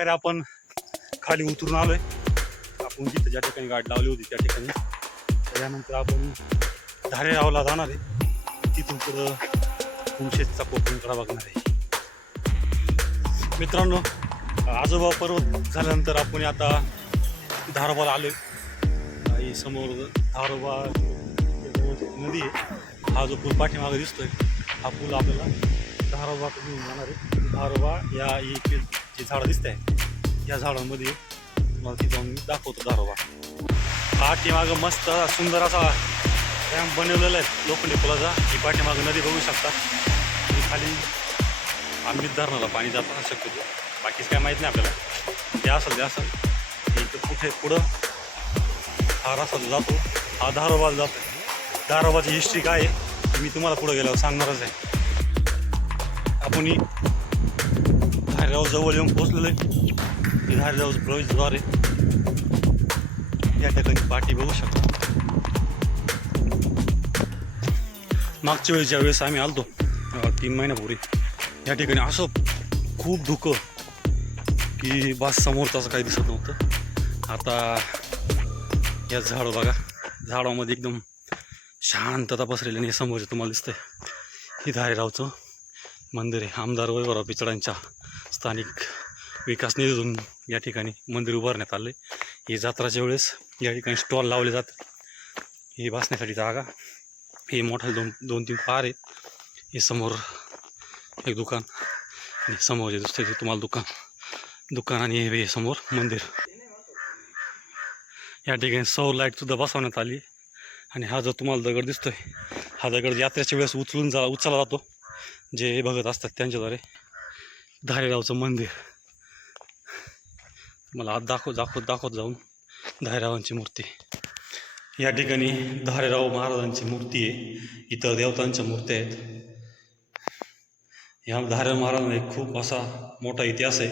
प्रकारे आपण खाली उतरून आलोय. आपण जिथे ज्या ठिकाणी गाडी लावली होती त्या ठिकाणी. त्यानंतर आपण धारेगावला जाणार आहे. तिथून पुढं कुमशेतचा कोकणकडा बघणार आहे. मित्रांनो, आजोबा पर्वत झाल्यानंतर आपण आता धारोबाला आलोय. ही समोर धारोबा नदी आहे. हा जो पूल पाठीमागे दिसतोय हा पूल आपल्याला धारोबाकडे घेऊन जाणार आहे. धारोबा या इथे जे झाडं दिसत आहे या झाडांमध्ये मला ती जाऊन मी दाखवतो धारोबा. पाठीमागं मस्त सुंदर असा डॅम बनवलेला आहे लोखंडी पुलाचा. ही पाठीमागं नदी बघू शकता. आणि खाली आंबीत धरणाला पाणी जात असू शक्यतो, बाकीच काय माहीत नाही आपल्याला. ते असेल इथं कुठे पुढं हा रस्ता जातो, हा धारोबाला जातो. धारोबाची हिस्ट्री काय आहे मी तुम्हाला पुढं गेल्यावर सांगणारच आहे. आपण ही धारेगाव जवळ येऊन पोहोचलेलो आहे. ही धारेगावचं प्रवेशद्वार आहे. या ठिकाणी पाठी बघू शकता. मागच्या वेळेच्या वेळेस आम्ही आलतो 3 महिन्यापूर्वी. या ठिकाणी असं खूप धुकं की बस समोरचं असं काही दिसत नव्हतं. आता या झाडं बघा, झाडामध्ये एकदम शांतता पसरलेली आणि समोरचं तुम्हाला दिसतंय ही धारेगावचं मंदिर आहे. आमदार वैभवराव पिचडांच्या स्थानिक विकास निधीतून या ठिकाणी मंदिर उभारण्यात आलं आहे. ही जत्राच्या वेळेस या ठिकाणी स्टॉल लावले जातात. ही बसण्यासाठी जागा. हे मोठे 2-3 पार आहेत. हे समोर एक दुकान आणि समोर जे दिसतंय ते तुम्हाला दुकान आणि हे समोर मंदिर. या ठिकाणी सौर लाईट सुद्धा बसवण्यात आली. आणि हा जो तुम्हाला दगड दिसतोय हा दगड यात्रेच्या वेळेस उचलला जातो. जे बघत असतात त्यांच्याद्वारे. धारेगावचं मंदिर मला आज दाखवत जाऊन धारेगावांची मूर्ती. या ठिकाणी धारेगाव महाराजांची मूर्ती आहे. इतर देवतांच्या मूर्त्या आहेत. ह्या धारेगाव महाराजांना खूप असा मोठा इतिहास आहे.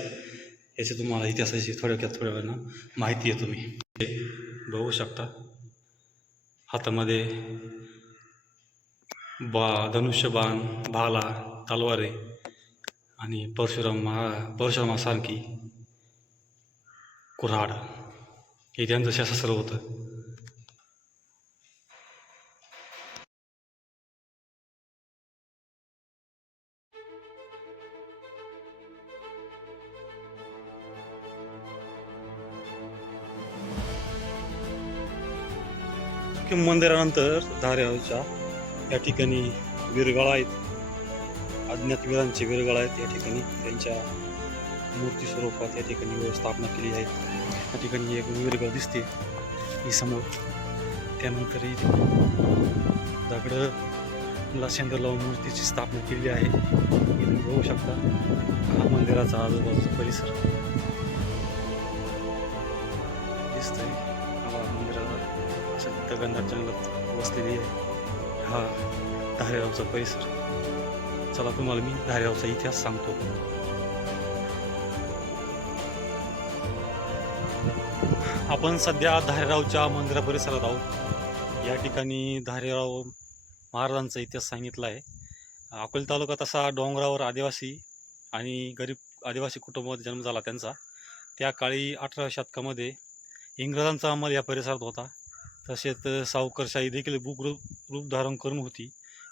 याची तुम्हाला इतिहासाची थोड्या वेळानं माहिती आहे. तुम्ही बघू शकता हातामध्ये धनुष्यबाण, भाला, तलवार आणि परशुरामासारखी कुऱ्हाड हे त्यांचं शस्त्र होतं. मंदिरानंतर धारेगावच्या या ठिकाणी वीरगळा आहेत. अज्ञात वीरांचे वीरगळा आहेत. या ठिकाणी त्यांच्या मूर्ती स्वरूपात या ठिकाणी व्यवस्थापना केली आहे. या ठिकाणी एक वीरगळ दिसते ही समोर. त्यानंतर ही दगडला शेंदर लावून मूर्तीची स्थापना केली आहे. तुम्ही बघू शकता हा मंदिराचा आजूबाजूचा परिसर दिसतोय. मंदिराला गंधार जंगलात वसलेली आहे हा धारेगावचा परिसर. चला तुम्हाला मी धारेगावचा इतिहास सांगतो. आपण सध्या धारेगावच्या मंदिरा परिसरात आहोत. या ठिकाणी धारेगाव महाराजांचा इतिहास सांगितला आहे. अकोले तालुका तसा डोंगरावर आदिवासी आणि गरीब आदिवासी कुटुंबामध्ये जन्म झाला त्यांचा. त्या काळी 18व्या शतकामध्ये इंग्रजांचा अंमल या परिसरात होता. तसेच सावकारशाही देखील रूप धारण करून होती.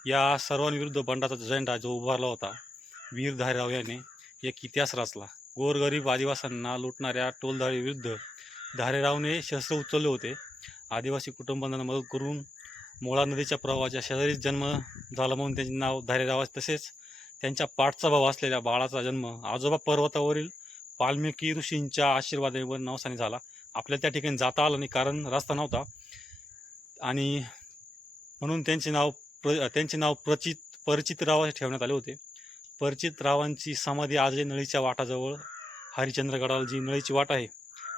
या सर्वांविरुद्ध बंडाचा झेंडा जो उभारला होता वीर धारेगाव याने एक इतिहास रचला. गोरगरीब आदिवासींना लुटणाऱ्या टोलधाडीविरुद्ध धारेगावने शस्त्र उचलले होते. आदिवासी कुटुंबांना मदत करून मोळा नदीच्या प्रवाहाच्या शेजारीच जन्म झाला म्हणून त्यांचे नाव धारेगाव. तसेच त्यांच्या पाठचा भाव असलेल्या बाळाचा जन्म आजोबा पर्वतावरील वाल्मिकी ऋषींच्या आशीर्वादावर नवसाने झाला. आपल्याला त्या ठिकाणी जाता आलं नाही कारण रस्ता नव्हता आणि म्हणून त्यांचे नाव परिचितराव ठेवण्यात आले होते. परिचितरावांची समाधी आजही नळीच्या वाटाजवळ हरिश्चंद्रगडाला जी नळीची वाट आहे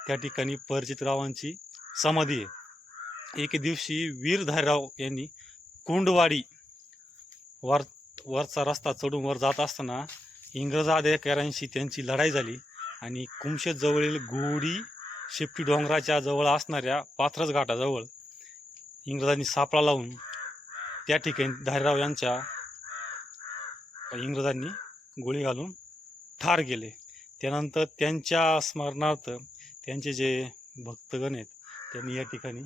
त्या ठिकाणी परिचितरावांची समाधी आहे. एके दिवशी वीर धारेगाव यांनी कुंडवाडी वरचा रस्ता चढून वर जात असताना इंग्रज अधिकाऱ्यांशी त्यांची लढाई झाली आणि कुमशेत जवळील गोडी शेपटी डोंगराच्या जवळ असणाऱ्या पाथरस घाटाजवळ इंग्रजांनी सापळा लावून त्या ठिकाणी धारेगाव यांच्या इंग्रजांनी गोळी घालून ठार केले. त्यानंतर त्यांच्या स्मरणार्थ त्यांचे जे भक्तगण आहेत त्यांनी या ठिकाणी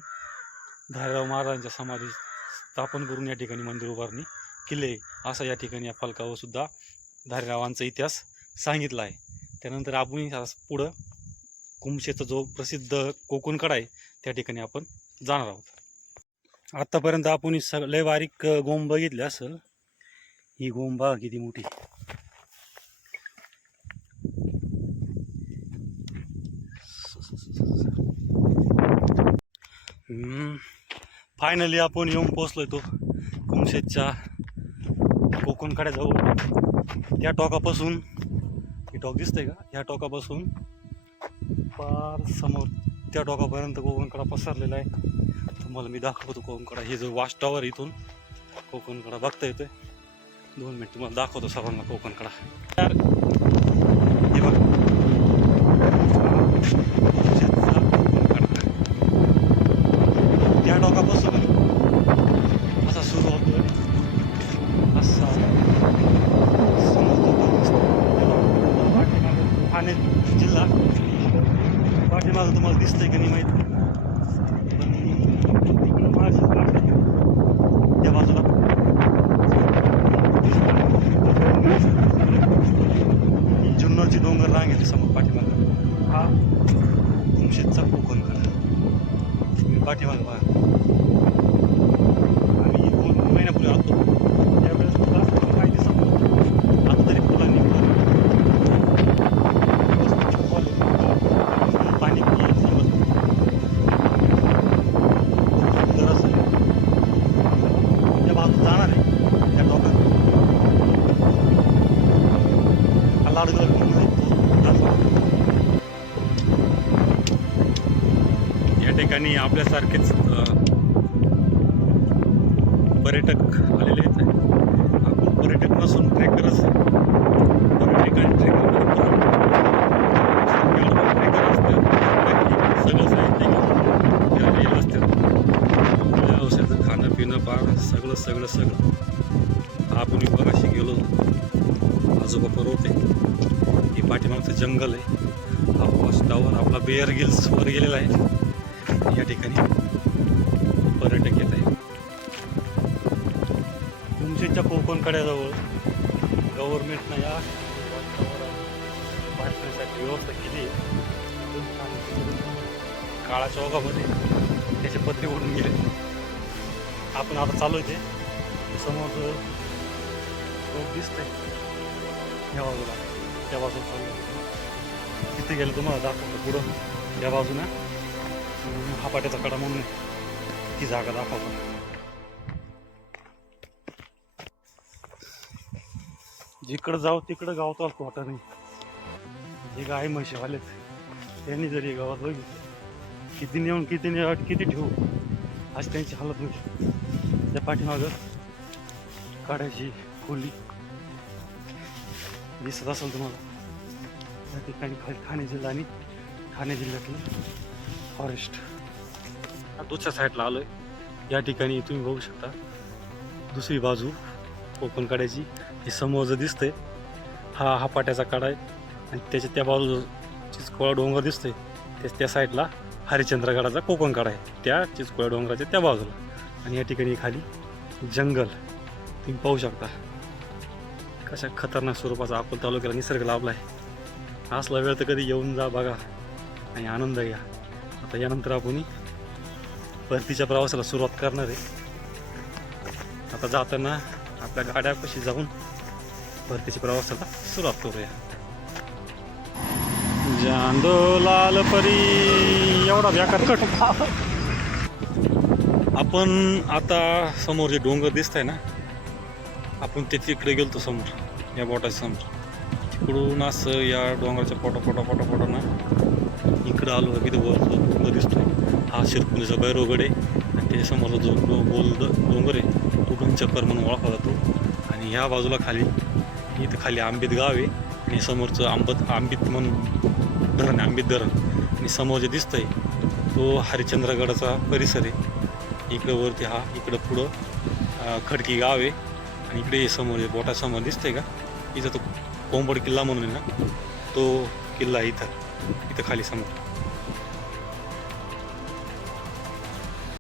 धारेराव महाराजांच्या समाधी स्थापन करून या ठिकाणी मंदिर उभारणी केले, असा या ठिकाणी या फलकावर सुद्धा धारेरावांचा इतिहास सांगितला आहे. त्यानंतर आपण पुढं कुमशेचा जो प्रसिद्ध कोकण कडा आहे त्या ठिकाणी आपण जाणार आहोत. आत्तापर्यंत आपण लय बारीक गोंब बघितले असेल. ही गोंब बघा किती मोठी. फायनली आपण येऊन पोहोचलोय तो कुमशेतच्या कोकण कड्याजवळ. त्या टोकापासून हे टोक दिसतंय का, ह्या टोकापासून फार समोर त्या टोकापर्यंत कोकण कडा पसरलेला आहे. तुम्हाला मी दाखवतो कोकण कडा. हे जो वॉच टॉवर इथून कोकण कडा बघता येतोय. 2 मिनिट तुम्हाला दाखवतो सर्वांना कोकण कडा. हे बघा त्या टोकापासून असा सुरू होतोय, असा ठाणे जिल्हा पाठीमागं तुम्हाला दिसतंय की नाही माहित, त्या बाजूला जुन्नरची डोंगर रांग आहे समोर पाठीमागं. हा कुमशेतचा कोकण कडा पाठीमागं बघा. आम्ही 2 महिन्यापूर्वी आलो त्यावेळेस तुला काय दिसत नव्हतं. आता तरी फुलांनी पाणी तर असं त्या बाजून जाणार आहे त्या टोकात लाडगर या ठिकाणी आपल्यासारखेच पर्यटक आलेले आहेत. आपण पर्यटक नसून ट्रेकरच. ठिकाणी ट्रेकर असतात, सगळं साहित्य घेऊन असतात. औषधं खाणं पिणं पार सगळं आपण बघाशी गेलो. आजोबा पर्वत आहे, हे पाठीमागचं जंगल आहे. हा वॉच टॉवर आपला बेअर गिल्स वर गेलेला आहे. या ठिकाणी पर्यटक येत आहे. कुमशेतच्या कोकण कड्याजवळ गव्हर्नमेंटनं या बांधण्यासाठी व्यवस्था केली आहे. काळाच्या ओघामध्ये त्याचे पत्रे उडून गेले. आपण आता चालू आहे ते समोर रोड दिसतंय या बाजूला, त्या बाजूला चालू. तिथे गेलं तुम्हाला दाखवतो पुढं त्या बाजूनं हा पाट्याचा कडा म्हणून ती जागा दाखवतो. जिकडं जाऊ तिकडं गावतो असतो वाटत नाही. जे गाय म्हशीवालेत त्यांनी जरी गावात बघितलं किती नेऊन किती ठेवू आज त्यांची हालत होईल. त्या पाठीमागं काढायची खोली दिसत असेल तुम्हाला. त्या ठिकाणी खाली ठाणे जिल्हा आणि ठाणे जिल्ह्यातलं फॉरेस्ट. दुसऱ्या साईडला आलोय. या ठिकाणी तुम्ही बघू शकता दुसरी बाजू कोकण कड्याची. हे समोर जर दिसतंय हा पाट्याचा कडा आहे आणि त्याच्या त्या बाजूला चिचकोळा डोंगर दिसतोय त्या साईडला हरिश्चंद्रगडाचा कोकण कडा आहे, त्या चिचकोळा डोंगराच्या त्या बाजूला. आणि या ठिकाणी खाली जंगल तुम्ही पाहू शकता. कशा खतरनाक स्वरूपाचा अकोला तालुक्याला निसर्ग लाभला आहे. असला वेळ तर कधी येऊन जा बघा आणि आनंद घ्या. आता यानंतर आपण परतीच्या प्रवासाला सुरुवात करणार आहे. आता जाताना आपल्या गाड्यापाशी जाऊन परतीच्या प्रवासाला सुरुवात करूया. जांदो लाल परी एवढा व्याकार कट. आपण आता समोर जे डोंगर दिसत आहे ना, आपण ते तिकडे गेलतो समोर या बोटाच्या समोर. तिकडून असं या डोंगराच्या पोटा ना इकडं आलो. इथं वर दिसतोय हा शिरकुंडीचा भैरवगड आहे आणि त्याच्यासमोरचा जो गोल डोंगर आहे तो ढुंगचक्कर म्हणून ओळखला जातो. आणि ह्या बाजूला इथं खाली आंबीत गाव आहे आणि समोरचं आंबीत म्हणून धरण आहे, आंबीत धरण. आणि समोर जे दिसतंय तो हरिश्चंद्रगडाचा परिसर आहे. इकडं वरती इकडं पुढं खडकी गाव आहे आणि इकडे समोर बोटासमोर दिसतंय का, इथं तो कोंबड किल्ला म्हणून आहे ना, तो किल्ला आहे इथं खाली समोर.